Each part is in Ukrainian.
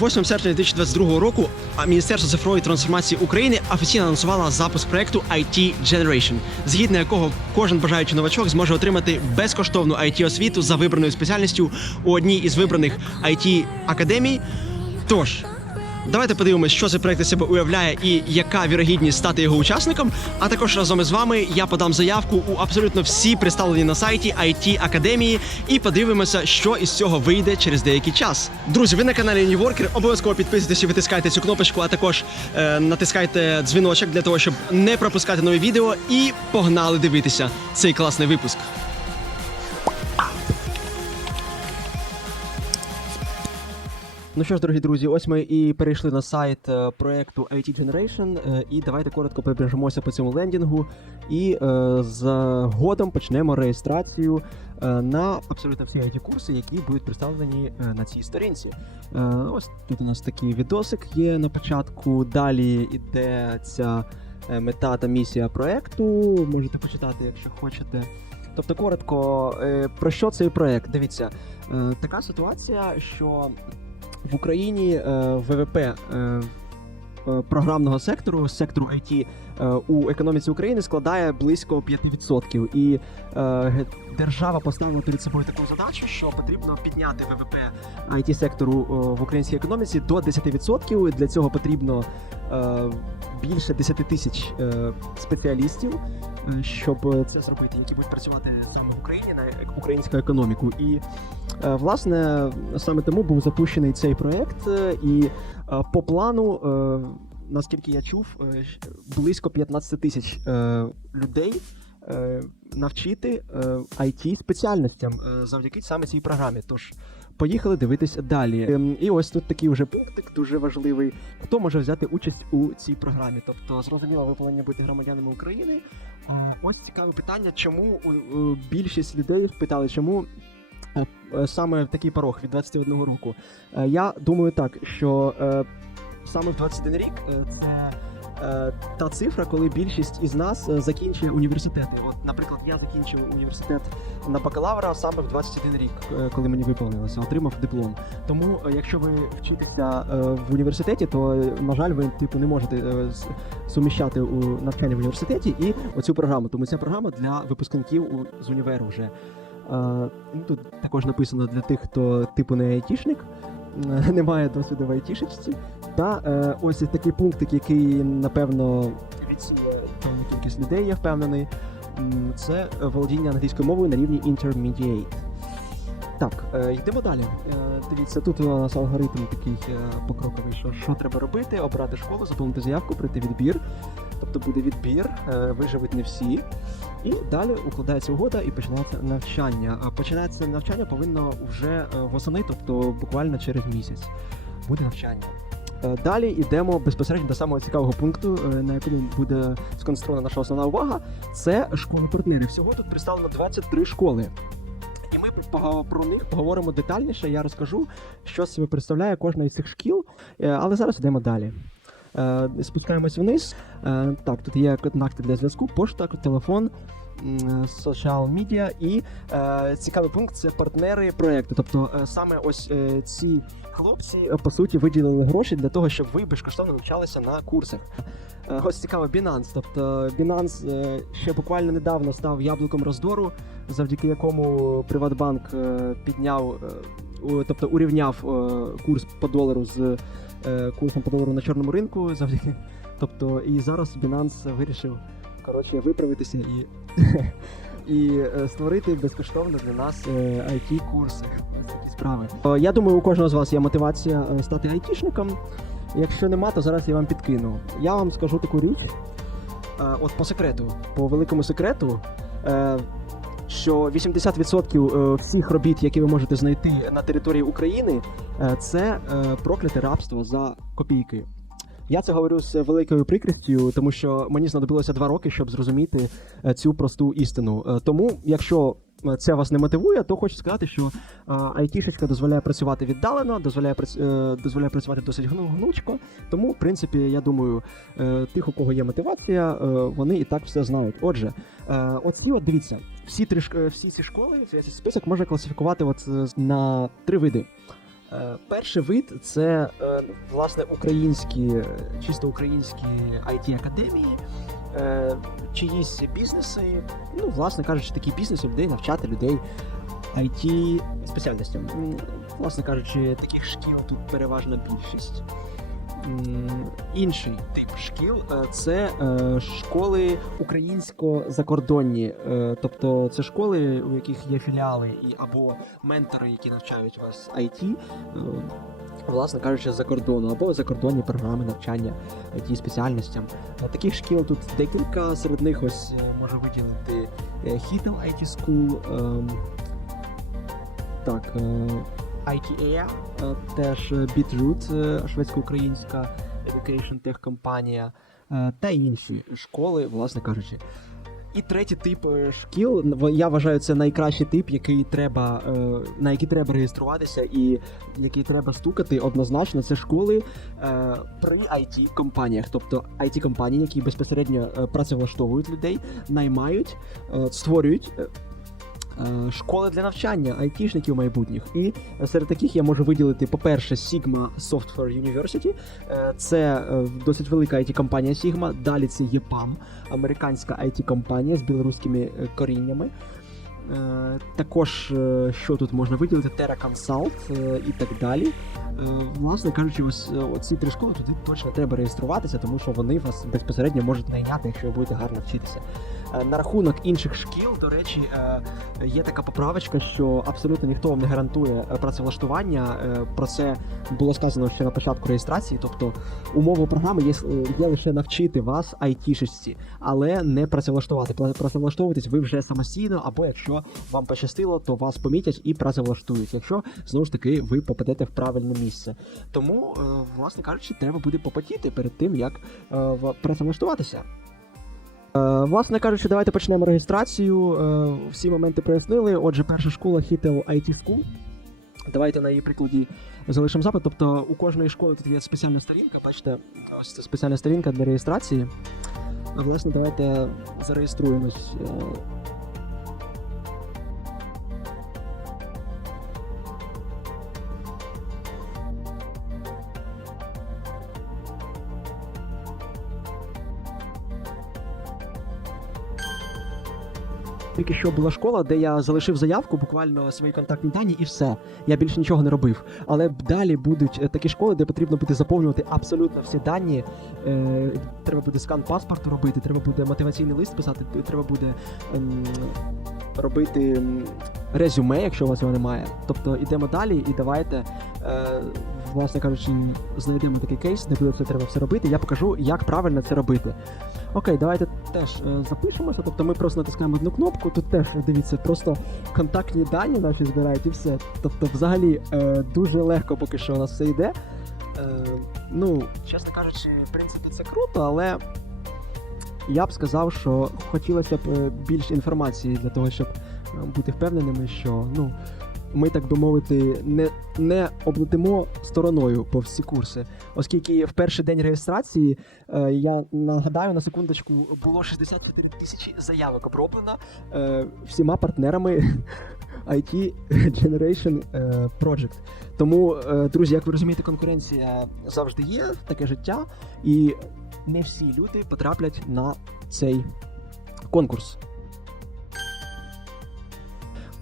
8 серпня 2022 року Міністерство цифрової трансформації України офіційно анонсувало запуск проекту IT Generation, згідно якого кожен бажаючий новачок зможе отримати безкоштовну it освіту за вибраною спеціальністю у одній із вибраних it академій. Тож. Давайте подивимось, що цей проект із себе уявляє і яка вірогідність стати його учасником. А також разом із вами я подам заявку у абсолютно всі представлені на сайті IT Академії і подивимося, що із цього вийде через деякий час. Друзі, ви на каналі Worker, Обов'язково підписуйтесь і витискайте цю кнопочку, а також е, натискайте дзвіночок для того, щоб не пропускати нові відео. І погнали дивитися цей класний випуск. Ну що ж, дорогі друзі, ось ми і перейшли на сайт е, проекту IT Generation. е, І давайте коротко пробіжимося по цьому лендінгу. І е, згодом почнемо реєстрацію на абсолютно всі it курси, які будуть представлені на цій сторінці. Ось тут у нас такий відосик є на початку. Далі іде ця мета та місія проекту. Можете почитати, якщо хочете. Тобто, коротко, про що цей проект? Дивіться, така ситуація, що в Україні е, ВВП е, е, програмного сектору, сектору IT у економіці України складає близько 5%. І держава поставила перед собою таку задачу, що потрібно підняти ВВП it сектору в українській економіці до 10%. Для цього потрібно більше 10 тисяч спеціалістів, щоб це зробити, які будуть працювати саме в Україні на українську економіку. І Власне, саме тому був запущений цей проект, е, і е, по плану, е, наскільки я чув, е, близько 15 тисяч е, людей е, навчити it спеціальностям е, завдяки саме цій програмі. Тож поїхали дивитися далі. Ем, І ось тут такий вже пунктик дуже важливий. Хто може взяти участь у цій програмі? Тобто, зрозуміло, ви повинні бути громадянами України. Е, Ось цікаве питання, чому більшість людей питали, чому е, е, саме такий порог від 21 року. Е, Я думаю так, що саме в 21 рік це та цифра, коли більшість із нас закінчує університети. От, наприклад, я закінчив університет на бакалавра саме в 21 рік, коли мені виповнилося, отримав диплом. Тому, якщо ви вчитеся в університеті, то на жаль, ви типу не можете суміщати у навчання в університеті і оцю програму. Тому ця програма для випускників з універу вже. Е, ну, тут також написано для тих, хто типу не айтішник, е, не має досвіду в айтішечці. Та е, ось такий пунктик, який напевно відсує певну кількість людей, я впевнений. Це володіння англійською мовою на рівні Intermediate. Так, йдемо далі. Дивіться, тут у нас алгоритм такий покроковий, що, що треба робити, обрати школу, заповнити заявку, пройти відбір. Тобто буде відбір, е, виживуть не всі. І далі укладається угода і починається навчання. А Починається навчання повинно вже е, восени, тобто буквально через місяць буде навчання. Е, Далі йдемо безпосередньо до самого цікавого пункту, на якому буде сконцентрована наша основна увага. Це школи-партнери. Всього тут представлено 23 школи. І ми про них поговоримо детальніше. Я розкажу, що себе представляє кожна із цих шкіл. Але зараз йдемо далі. Е, Спускаємось вниз. Е, Так, тут є контакти для зв'язку, пошта, телефон, соціал медіа і е, цікавий пункт це партнери проекту. Тобто саме ось ці хлопці по суті виділили гроші для того, щоб ви безкоштовно навчалися на курсах. Ось цікаво, Binance. Тобто Binance ще буквально недавно став яблуком роздору, завдяки якому Приватбанк підняв, тобто урівняв е, курс по долару з е, курсом по долару на чорному ринку. Завдяки тобто, і зараз Binance вирішив коротше виправитися і, і е, створити безкоштовно для нас it курси справи. Я думаю, у кожного з вас є мотивація стати айтішником. Якщо нема, то зараз я вам підкину. Я вам скажу таку річ. От по секрету, по великому секрету, що 80% е, всіх робіт, які ви можете знайти на території України, е, це е, прокляте рабство за копійки. Я це говорю з великою прикрістю, тому що мені знадобилося два роки, щоб зрозуміти цю просту істину. Тому, якщо це вас не мотивує, то хочу сказати, що айтішечка дозволяє працювати віддалено, дозволяє дозволяє працювати досить гну- гнучко. Тому, в принципі, я думаю, тих, у кого є мотивація, вони і так все знають. Отже, оці от дивіться, всі три е, всі ці школи, цей список можна класифікувати от е, на три види. Е, Перший вид це власне українські, чисто українські it академії чиїсь бізнеси. Ну, власне кажучи, такі бізнеси людей навчати людей it спеціальностям. Власне кажучи, таких шкіл тут переважна більшість. Інший тип шкіл е, це е, школи українсько-закордонні. Е, Тобто це школи, у яких є філіали і або ментори, які навчають вас IT, власне кажучи, з-за кордону, або закордонні програми навчання it спеціальностям. Таких шкіл тут декілька. Серед них ось можу виділити е, IT School. Так, ITA, е, теж Bitroot, е, шведсько-українська education тех компанія е, та інші школи, власне кажучи. І третій тип шкіл, я вважаю, це найкращий тип, який треба, на який треба реєструватися і який треба стукати однозначно. Це школи при it компаніях, тобто it компанії, які безпосередньо працевлаштовують людей, наймають, створюють. Е, Школи для навчання айтішників майбутніх. І серед таких я можу виділити, по-перше, Sigma Software University. Е, Це е, досить велика it компанія Sigma. Далі це EPAM, американська it компанія з білоруськими коріннями. Також, що тут можна виділити, Terra Consult і так далі. Власне кажучи, ось оці три школи туди точно треба реєструватися, тому що вони вас безпосередньо можуть найняти, якщо ви будете гарно вчитися. Е, На рахунок інших шкіл, до речі, е, є така поправочка, що абсолютно ніхто вам не гарантує е, працевлаштування. Про це було сказано ще на початку реєстрації. Тобто умова програми є, є лише навчити вас айтішечці, але не працевлаштувати. Працевлаштовуватись ви вже самостійно, або якщо вам пощастило, то вас помітять і працевлаштують. Якщо знову ж таки ви попадете в правильне місце. Тому, власне кажучи, треба буде попотіти перед тим, як працевлаштуватися. Е, Власне кажучи, давайте почнемо реєстрацію. Е, Всі моменти прояснили. Отже, перша школа Hitel IT School. Давайте на її прикладі залишимо запит. Тобто у кожної школи тут є спеціальна сторінка. Бачите, ось це спеціальна сторінка для реєстрації. Власне, давайте зареєструємось. Тільки що була школа, де я залишив заявку, буквально свої контактні дані, і все. Я більше нічого не робив. Але далі будуть е, такі школи, де потрібно буде заповнювати абсолютно всі дані. Е, треба буде скан паспорту робити, треба буде мотиваційний лист писати, треба буде ем, робити резюме, якщо у вас його немає. Тобто йдемо далі і давайте, е, власне кажучи, знайдемо такий кейс, де буде це треба все робити. Я покажу, як правильно це робити. Окей, давайте теж е, запишемося. Тобто ми просто натискаємо одну кнопку. Тут теж дивіться, просто контактні дані наші збирають і все. Тобто, взагалі, е, дуже легко поки що у нас все йде. Е, ну, чесно кажучи, в принципі, це круто, але я б сказав, що хотілося б більш інформації для того, щоб бути впевненими, що ну. Ми, так би мовити, не, не облетимо стороною по всі курси, оскільки в перший день реєстрації Е, Я нагадаю на секундочку, було 64 тисячі заявок оброблено е, всіма партнерами IT Generation е, Project. Тому, е, друзі, як ви розумієте, конкуренція завжди є, таке життя, і не всі люди потраплять на цей конкурс.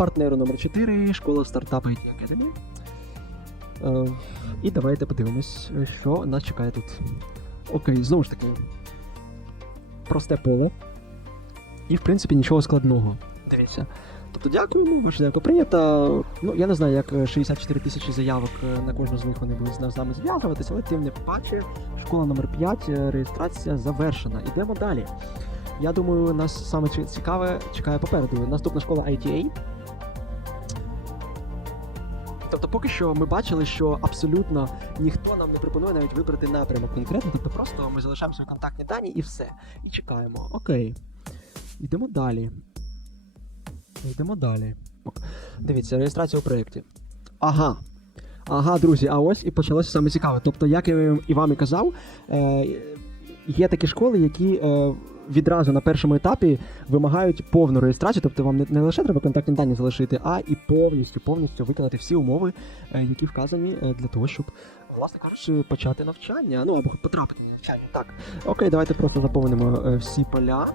Партнеру номер 4 школа стартап IT Academy. Е, І давайте подивимось, що нас чекає тут. Окей, знову ж таки. Просте поле. І, в принципі, нічого складного. Дивіться. Тобто дякуємо, ваша заявка прийнята. Ну, я не знаю, як е, 64 тисячі заявок е, на кожну з них вони будуть з нами- зв'язуватися, але тим не паче, школа номер 5 е, реєстрація завершена. Ідемо далі. Я думаю, нас саме цікаве чекає попереду. Наступна школа ITA. Тобто, поки що ми бачили, що абсолютно ніхто нам не пропонує навіть вибрати напрямок конкретно. Тобто просто ми залишаємо свої контактні дані і все. І чекаємо. Окей. Йдемо далі. Йдемо далі. Дивіться, реєстрація у проєкті. Ага. Ага, друзі, а ось і почалося саме цікаве. Тобто, як я і вам і казав, е, є такі школи, які е, відразу на першому етапі вимагають повну реєстрацію, тобто вам не, не лише треба контактні дані залишити, а і повністю повністю виконати всі умови, е, які вказані е, для того, щоб, власне кажучи, почати навчання. Ну або потрапити на навчання. Так, окей, давайте просто заповнимо е, всі поля.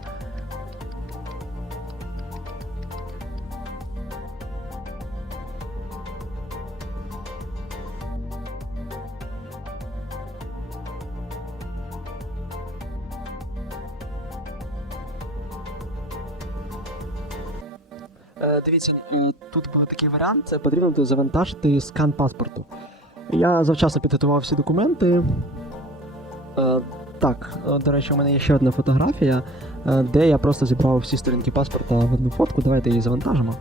Дивіться, е, тут був такий варіант, це потрібно завантажити скан паспорту. Я завчасно підготував всі документи. Е, Так, е, до речі, у мене є ще одна фотографія, де я просто зібрав всі сторінки паспорта в одну фотку. Давайте її завантажимо.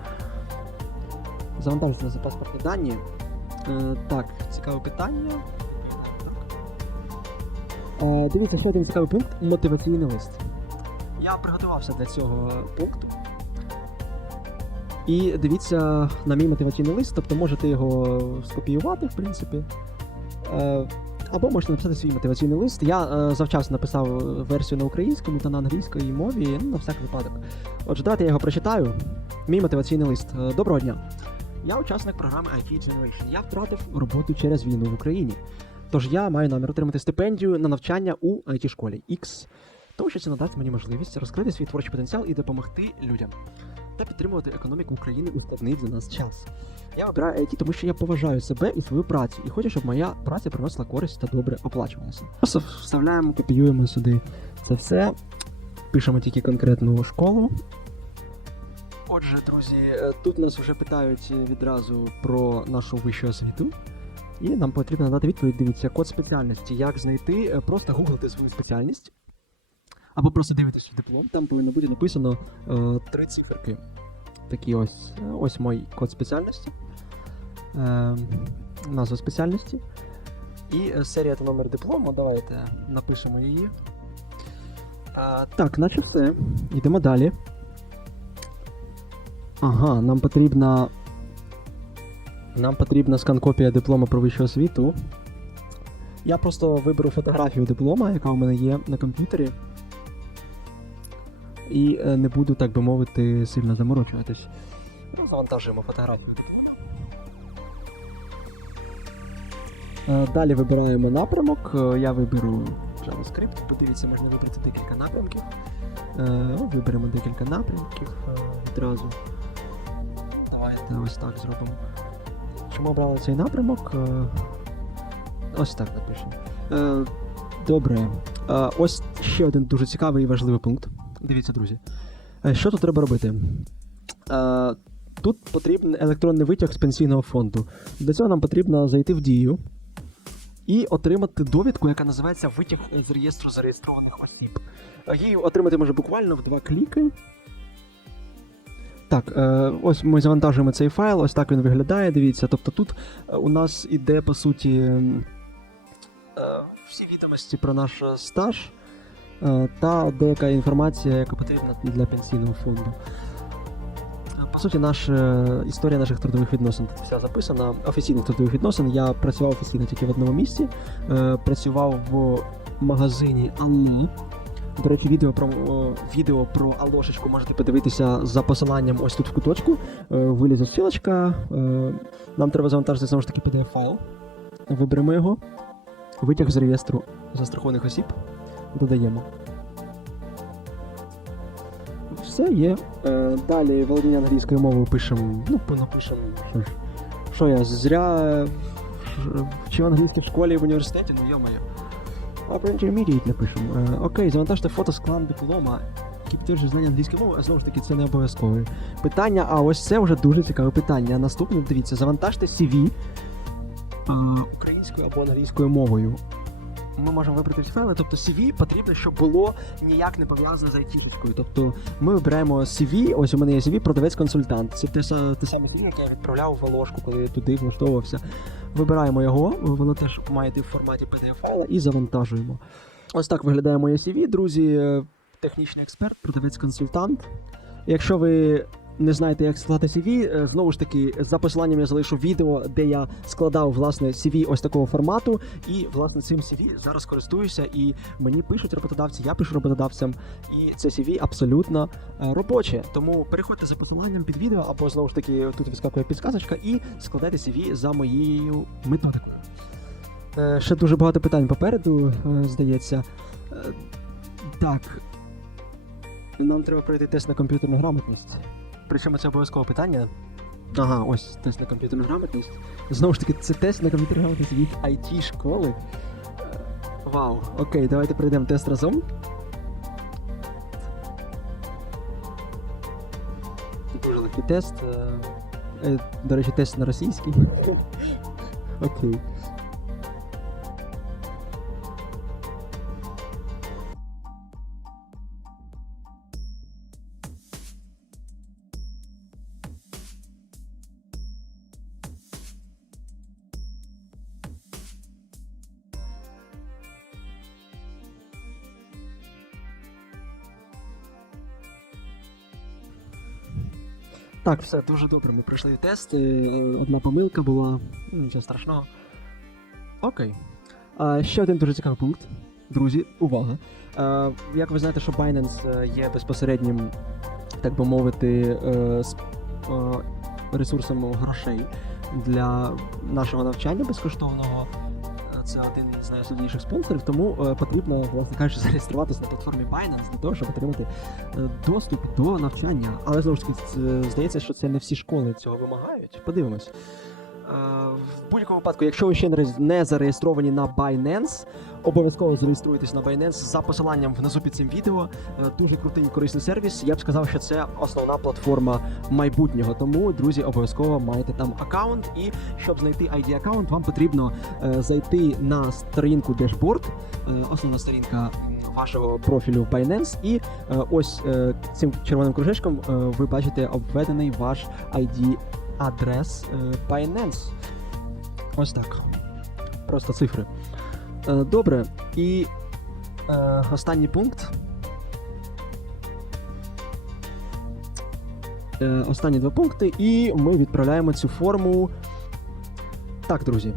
Завантажити за паспортні дані. Так, цікаве питання. Дивіться, ще один цікавий пункт мотиваційний лист. Я приготувався для цього пункту. І дивіться на мій мотиваційний лист, тобто можете його скопіювати, в принципі. Е, Або можете написати свій мотиваційний лист. Я е, завчасно написав версію на українському та на англійській мові, ну, на всяк випадок. Отже, давайте я його прочитаю. Мій мотиваційний лист. Е, Доброго дня. Я учасник програми IT Generation. Я втратив роботу через війну в Україні. Тож я маю намір отримати стипендію на навчання у it школі X. Тому що це надасть мені можливість розкрити свій творчий потенціал і допомогти людям та підтримувати економіку України у складний для нас час. Я обираю IT, тому що я поважаю себе і свою працю, і хочу, щоб моя праця приносила користь та добре оплачувалася. Просто вставляємо, копіюємо сюди це все, пишемо тільки конкретну школу. Отже, друзі, е, тут нас вже питають відразу про нашу вищу освіту. І нам потрібно надати відповідь. Дивіться, код спеціальності. Як знайти? Е, Просто гуглити свою спеціальність. Або просто дивитися диплом, там повинно бути написано е, три циферки. Такі ось. Е, Ось мій код спеціальності. Е, назва спеціальності. І е, серія та номер диплому. Давайте напишемо її. Е, так, наче все. Йдемо далі. Ага, нам потрібна. Нам потрібна скан-копія диплома про вищу освіту. Я просто виберу фотографію диплома, яка у мене є на комп'ютері. І е, не буду, так би мовити, сильно заморочуватись. Ну, завантажуємо фотографію. Е, Далі вибираємо напрямок. Е, Я виберу JavaScript. Подивіться, можна вибрати декілька напрямків. Виберемо декілька напрямків відразу. Давайте ось так зробимо. Чому обрали цей напрямок? Ось так напишемо. Добре. Ось ще один дуже цікавий і важливий пункт. Дивіться, друзі. Е, Що тут треба робити? Е, Тут потрібен електронний витяг з пенсійного фонду. Для цього нам потрібно зайти в дію і отримати довідку, яка називається витяг з реєстру зареєстрованих осіб. Е, Її отримати може буквально в два кліки. Так, ось ми завантажуємо цей файл, ось так він виглядає. Дивіться. Тобто тут у нас іде по суті всі відомості про наш стаж та деяка інформація, яка потрібна для пенсійного фонду. Е, По суті, наша історія наших трудових відносин тут вся записана. Офіційних трудових відносин. Я працював офіційно тільки в одному місці. Е, Працював в магазині Алло. До речі, відео про відео про Алошечку можете подивитися за посиланням ось тут в куточку. Е, Вилізе ссылочка. Е, Нам треба завантажити знову ж таки PDF файл. Виберемо його. Витяг з реєстру застрахованих осіб. Додаємо. Все є. Е, Далі володіння англійською мовою пишемо. Ну, напишемо. Що, я зря вчив англійській в школі в університеті, ну йо-моє. Upper Intermediate напишемо. Е, окей, завантажте фото з клан диплома, підтверджує знання англійської мови, а знову ж таки це не обов'язково. Питання, а ось це вже дуже цікаве питання. Наступне, дивіться, завантажте CV е, українською або англійською мовою. Ми можемо вибрати файли, тобто CV потрібно, щоб було ніяк не пов'язане з IT-шкою. Тобто ми вибираємо CV, ось у мене є CV, продавець-консультант. Це те, те саме CV, яке я відправляв в Волошку, коли я туди влаштовувався. Вибираємо його, воно теж має йти в форматі PDF файла і завантажуємо. Ось так виглядає моє CV, друзі. Технічний експерт, продавець-консультант. Якщо ви не знаєте, як складати CV, е, знову ж таки, за посиланням я залишу відео, де я складав власне CV ось такого формату. І власне цим CV зараз користуюся, і мені пишуть роботодавці, я пишу роботодавцям, і це CV абсолютно е, робоче. Тому переходьте за посиланням під відео, або знову ж таки тут відскакує підсказочка, і складайте CV за моєю методикою. Е, Ще дуже багато питань попереду, здається. Так. Нам треба пройти тест на комп'ютерну грамотність. Причому це обов'язкове питання. Ага, ось тест на комп'ютерну грамотність. Знову ж таки, це тест на комп'ютерну грамотність від IT школи. Е, Вау, окей, давайте пройдемо тест разом. Дуже легкий тест. е, е, До речі, тест на російській. Окей. Так, все дуже добре. Ми пройшли тест. е, Одна помилка була. ну, Нічого страшного. Окей. А, ще один дуже цікавий пункт. Друзі, увага. Е, як ви знаєте, що Binance е, є безпосереднім, так би мовити, е, ресурсом грошей для нашого навчання безкоштовного. Е, Це один з найосудніших спонсорів, тому е, потрібно, власне кажучи, зареєструватися на платформі Binance для того, щоб отримати е, доступ до навчання. Але знову ж таки, здається, що це не всі школи цього вимагають. Подивимось. В будь-якому випадку, якщо ви ще не зареєстровані на Binance, обов'язково зареєструйтесь на Binance за посиланням внизу під цим відео. Е, Дуже крутий і корисний сервіс. Я б сказав, що це основна платформа майбутнього. Тому, друзі, обов'язково маєте там аккаунт. І щоб знайти ID аккаунт, вам потрібно е, зайти на сторінку Dashboard, е, основна сторінка вашого профілю Binance, і ось цим червоним кружечком ви бачите обведений ваш ID адрес е, Binance. Ось так. Просто цифри. Е, Добре. І е, останній пункт. Останні два пункти, і ми відправляємо цю форму. Так, друзі.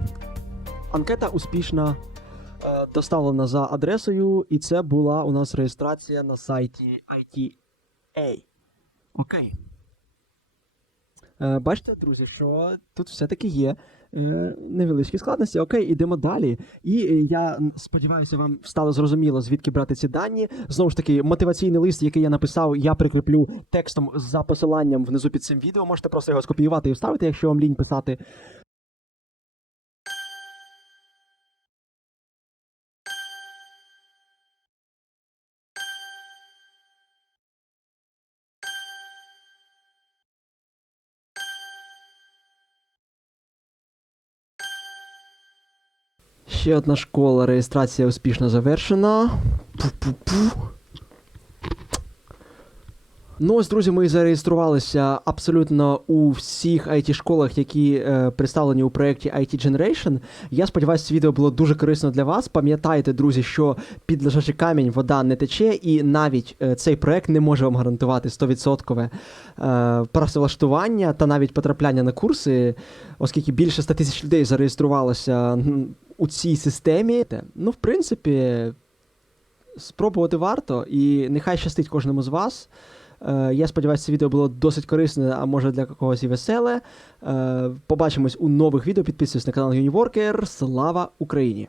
Анкета успішно е, доставлена за адресою, і це була у нас реєстрація на сайті ITA. Окей. Е, Бачите, друзі, що тут все-таки є е, невеличкі складності. Окей, ідемо далі. І е, я сподіваюся, вам стало зрозуміло, звідки брати ці дані. Знову ж таки, мотиваційний лист, який я написав, я прикріплю текстом за посиланням внизу під цим відео. Можете просто його скопіювати і вставити, якщо вам лінь писати. Ще одна школа, реєстрація успішно завершена. Пу-пу-пу. Ну ось, друзі, ми зареєструвалися абсолютно у всіх it школах які е, представлені у проєкті IT Generation. Я сподіваюся, це відео було дуже корисно для вас. Пам'ятайте, друзі, що під лежачий камінь вода не тече, і навіть е, цей проєкт не може вам гарантувати 100% е, працевлаштування та навіть потрапляння на курси, оскільки більше 100 тисяч людей зареєструвалося у цій системі. Ну, в принципі, спробувати варто, і нехай щастить кожному з вас. Е, Я сподіваюся, це відео було досить корисне, а може для когось і веселе. Е, Побачимось у нових відео. Підписуйтесь на канал Юніворкер. Слава Україні!